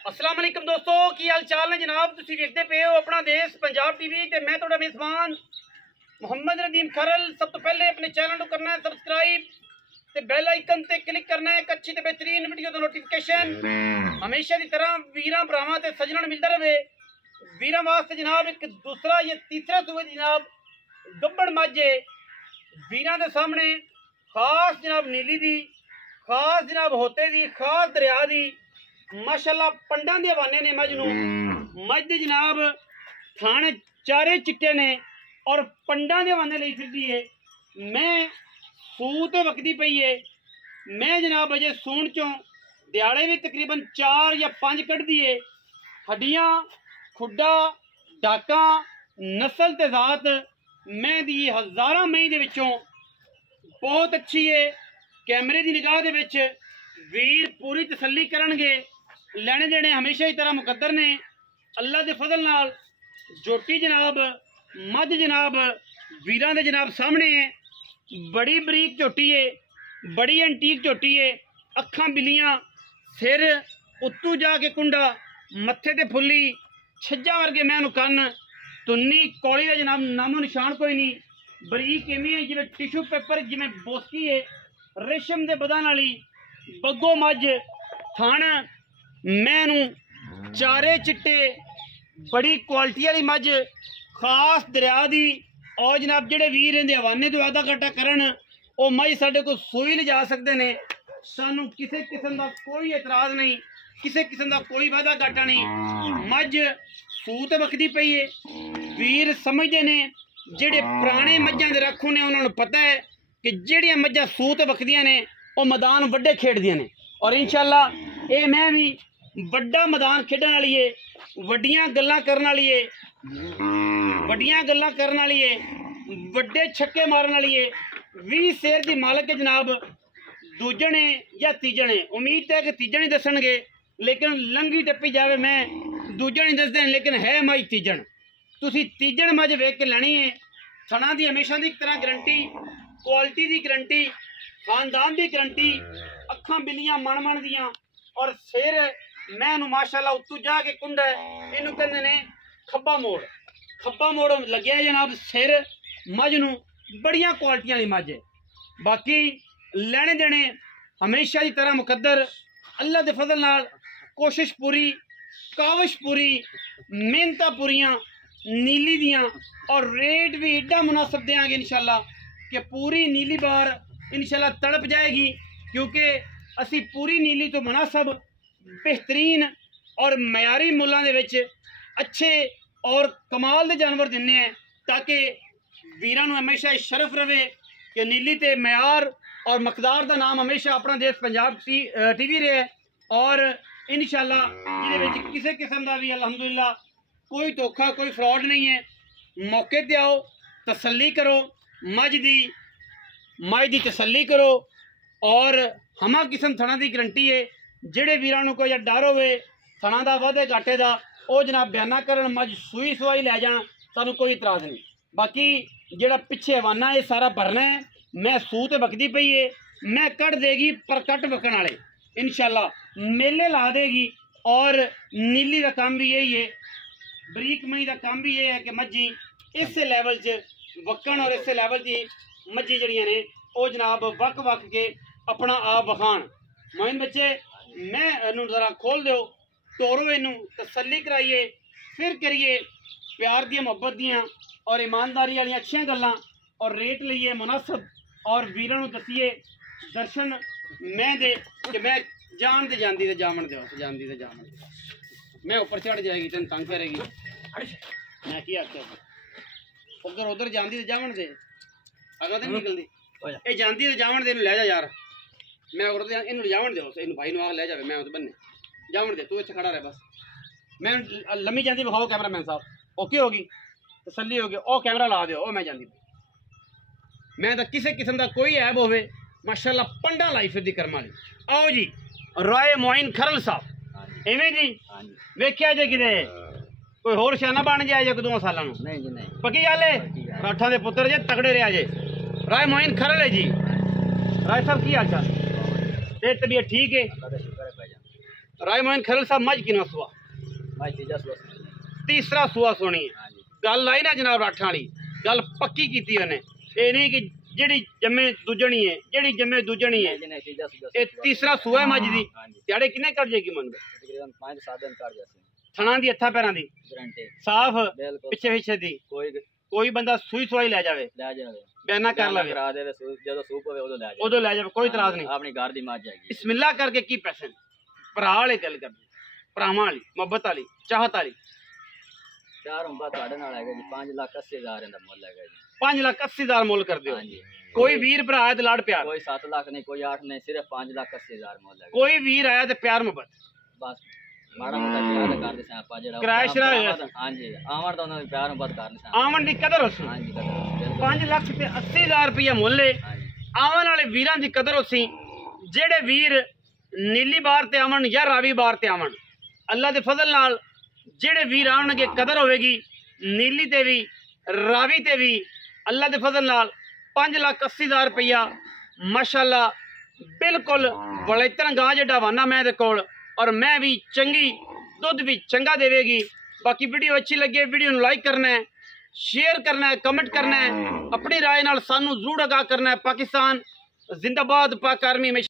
अस्सलाम वालेकुम दोस्तों, की हाल चाल ने जनाब। तुसीं देखते पे हो अपना देश पंजाब टीवी ते मैं तुहाडा मेज़बान मुहम्मद नदीम खरल। सब तो पहले अपने चैनल को करना है सबसक्राइब ते बेल आइकन ते क्लिक करना है एक अच्छी ते बेहतरीन वीडियो दा नोटिफिकेशन हमेशा की तरह वीरां भरावां ते सज्जणां नूं मिलदा रहे। वीरां वास्ते जनाब एक दूसरा या तीसरा सूबे जनाब गब्बड़ माझे वीरां दे सामने खास जनाब नीली दी, खास जनाब होते दी, खास दरिया दी माशाल्लाह पंडां दे हवाने ने। मझ नूं मझ दे जनाब थाने चारे चिट्टे ने और पंडां दे हवाने लई फिरदी है। मैं सूह ते वकदी पई है। मैं जनाब अजे सूण चों दिहाड़े भी तकरीबन 4 या 5 कड्ढदी है। हड्डियां खुड्डा डाका नस्ल ते जात मैं दी हज़ारां मई दे विचों बहुत अच्छी है। कैमरे की निगाह दे विच वीर पूरी तसल्ली करनगे। लैने देने हमेशा ही तरह मुकद्दर ने। अल्लाह के फजल नाल जोटी जनाब मझ जनाब वीरां दे जनाब सामने है। बड़ी बरीक झोटी है, बड़ी एंटीक झोटी है। अखां बिलियां, सिर उत्तू जाके कुंडा, मत्थे ते फुल्ली, छज्जा वर्गे मैनू कन्न, तुन्नी कौली का जनाब नामो निशान कोई नहीं। बरीक इवें है जिवें टिशू पेपर, जिवें बोसकी है। रेशम दे बदन वाली बग्गो मझ थण मैनू चारे चिट्टे बड़ी क्वालिटी वाली मझ खास दरिया दी। और जनाब जेडे वीर इहदे हवाने तो वादा घाटा करन वो मझ साडे कोल सूई लिजा सकते हैं। सानू किसी किस्म का कोई एतराज नहीं, किसी किस्म का कोई वादा घाटा नहीं। मझ सूह ते वकदी पई है। वीर समझते ने जेडे पुराने मझां दे रखू ने उन्होंने पता है कि जेड़ियां मझां सूह ते वकदियां ने वो मैदान वड्डे खेडदियां ने। और इंशाअल्लाह ये मैं भी वड्डा मैदान खेडण वाली है, वड्डियां गल्लां करन वाली है, वड्डियां गल्लां करन वाली है, वड्डे छक्के मारन वाली है। 20 शेर दी मालक है जनाब। दूजणे या तीजणे उम्मीद है कि तीजण ही दसणगे, लेकिन लंघी टप्पी जावे मैं दूजण ही दसदे, लेकिन है मझ तीजण। तुसी तीजण मझ वेख के लैनी है। थणा दी हमेशा दी तरह गारंटी, क्वालिटी दी गारंटी, खानदान की गारंटी। अखां बिलियां मन मन दियां और सिर मैनू माशाल्लाह उत्तू जाके कुंडा है। इनू कहंदे ने खब्बा मोड़, खब्बा मोड़ लग्या जनाब सिर मझ नू। बड़ियां क्वालिटियां वाली मझ है। बाकी लैने देने हमेशा की तरह मुकद्दर। अल्लाह के फजल नाल कोशिश पूरी, काविश पूरी, मेहनत पूरियां नीली दियां। और रेट भी एडा मुनासिब देंगे इंशाल्लाह कि पूरी नीली बार इंशाल्लाह तड़प जाएगी, क्योंकि असी पूरी नीली तो मुनासिब बेहतरीन और मयारी मुल्लां दे विच अच्छे और कमाल दे जानवर दिन्ने हैं, ताकि वीरां नूं हमेशा शरफ रहे कि नीली ते मयार और मकदार का नाम हमेशा अपना देश पंजाब टीवी रहे। और इंशाल्लाह जिहदे विच किसी किस्म का भी अल्हम्दुलिल्लाह कोई धोखा, कोई फ्रॉड नहीं है। मौके ते आओ, तसल्ली करो, मझ दी तसल्ली करो। और हमा किस्म थणा की गारंटी है। जेडे वीरां नूं कोई डर होवे थणा दा वाधे घाटे दा वो जनाब बयाना करन, मझ सूई सवाई लै जाण, सानू कोई इतराज़ नहीं। बाकी जेड़ा पिछे हवाना ये सारा भरना है। मैं सूह ते वकदी पई है। मैं कट देगी पर कट वकण वाले इंशाल्लाह मेले ला देगी। और नीली का काम भी यही है, बरीक मई का काम भी ये है कि मझी इस लैवल च वकण और इस लैवल की मझी जड़ियां ने वो जनाब वक वक के अपना आप वखाण। मोइन बच्चे मैं इनू जरा खोल दो, तोरो इनू, तसल्ली कराइए, फिर करिए प्यार दी मुहब्बत दियाँ और ईमानदारी वाली अच्छियां गल्लां और रेट लईए मुनासिब। और वीरां नूं दसीए दर्शन मैं दे कि मैं जान दे जांदी ते जामन दे जांदी ते जामन मैं ऊपर चढ़ जाएगी तेन तंग करेगी। मैं की आख्या उधर उधर जांदी ते जामन दे अगर तो निकलदी ये जांदी ते जामन दे ले जा यार। मैं अगर इनू जावन दे इन भाई नूं ले जावे, मैं उधर बन्ने जावन दे, तू इत्थे खड़ा रह बस। मैं लम्मी जांदी विखाओ कैमरामैन साहब। ओके होगी, तसल्ली होगी। ओ कैमरा ला दो, ओ मैं जांदी मैं तो किसी किस्म का कोई ऐब होवे माशाल्लाह पंडा लाई फिरदी कर्म वाली। आओ जी रॉय मोइन खरल साहब इवें जी वेख्या जे किते कोई होर शाना बन जाए जे 2 सालां नूं? नहीं जी नहीं, पक्की गल है। राठा दे पुत्र जे तगड़े रहा जे। राय मोइन खरल है जी। राय साहब की हाल चाल? तबीयत ठीक है? राय मोहन खरल साहब मज किना सुआ तीसरा सुआ सोनी है गल आई ना जनाब राठा वाली गल पक्की की उन्हें ये नहीं कि ਜਿਹੜੀ ਜੰਮੇ ਦੂਜਣੀ ਹੈ ਜਿਹੜੀ ਜੰਮੇ ਦੂਜਣੀ ਹੈ ਇਹ ਤੀਸਰਾ ਸੂਆ ਮੱਝ ਦੀ ਦਿਹਾੜੇ ਕਿੰਨੇ ਕੱਢ ਜਾਏਗੀ ਮੰਨ ਤਕਰੀਬਨ 5-7 ਦਿਨ ਕੱਢ ਜਾਂਦੇ ਥਣਾ ਦੀ ਹੱਥਾਂ ਪੈਰਾਂ ਦੀ ਗਰੰਟੀ ਸਾਫ ਪਿੱਛੇ ਪਿੱਛੇ ਦੀ ਕੋਈ ਬੰਦਾ ਸੂਈ ਸਵਾਈ ਲੈ ਜਾਵੇ ਬਿਆਨਾ ਕਰ ਲਵੇ ਜਦੋਂ ਸੂਪ ਹੋਵੇ ਉਦੋਂ ਲੈ ਜਾਵੇ ਕੋਈ ਇਤਰਾਜ਼ ਨਹੀਂ ਆਪਣੀ ਘਰ ਦੀ ਮੱਝ ਹੈਗੀ ਬਿਸਮਿਲ੍ਲਾ ਕਰਕੇ ਕੀ ਪੈਸੇ ਭਰਾ ਵਾਲੇ ਗੱਲ ਕਰਦੇ ਭਰਾਵਾਂ ਵਾਲੀ ਮੁਹੱਬਤ ਵਾਲੀ ਚਾਹਤ ਵਾਲੀ ਚਾਰ ਹੁੰਦਾ ਤੁਹਾਡੇ ਨਾਲ ਹੈਗਾ ਜੀ 5,80,000 ਦਾ ਮੁੱਲ ਹੈਗਾ ਜੀ 5,80,000 ਮੁੱਲ ਕਰਦੇ ਹੋ ਕੋਈ ਵੀਰ ਭਰਾ ਹੈ ਤੇ ਲਾੜ ਪਿਆਰ ਕੋਈ 7 ਲੱਖ ਨਹੀਂ ਕੋਈ 8 ਨਹੀਂ ਸਿਰਫ 5,80,000 ਮੁੱਲ ਹੈਗਾ ਕੋਈ ਵੀਰ ਆਇਆ ਤੇ ਪਿਆਰ ਮੁਹੱਬਤ ਬਸ ਮਾੜਾ ਮੋਟਾ ਪਿਆਰ ਕਰਦੇ ਸਾਂ ਆਪਾਂ ਜਿਹੜਾ ਕਿਰਾਇਆ ਸ਼ਰਾਇਆ ਹਾਂਜੀ ਆਵਣ ਦਾ ਉਹਨਾਂ ਪਿਆਰ ਮੁਹੱਬਤ ਕਰਨੇ ਸਾਂ ਆਵਣ ਦੀ ਕਦਰ ਹੋਸੀ ਹਾਂਜੀ ਕਦਰ 5,80,000 ਰੁਪਇਆ ਮੁੱਲ ਹੈ ਆਵਣ ਵਾਲੇ ਵੀਰਾਂ ਦੀ ਕਦਰ ਹੋਸੀ ਜਿਹੜੇ ਵੀਰ ਨੀਲੀ ਬਾਰ ਤੇ ਆਵਣ ਜਾਂ ਰਾਵੀ ਬਾਰ ਤੇ ਆਵਣ ਅੱਲਾ ਦੇ ਫਜ਼ਲ ਨਾਲ ਜਿਹੜੇ ਵੀਰ ਆਉਣਗੇ ਕਦਰ ਹੋਵੇਗੀ ਨੀਲੀ ਤੇ ਵੀ ਰਾਵੀ ਤੇ ਵੀ ਅੱਲਾ ਦੇ ਫਜ਼ਲ ਨਾਲ 5,80,000 रुपया माशाअल्लाह बिल्कुल वलेतन गां जेड़ा वाना मैं दे कोल और मैं भी चंगी दुध भी चंगा देवेगी। बाकी वीडियो अच्छी लगे वीडियो लाइक करना है, शेयर करना है, कमेंट करना है, अपनी राय नाल सानू जरूर आगाह करना है। पाकिस्तान जिंदाबाद, पाक आर्मी में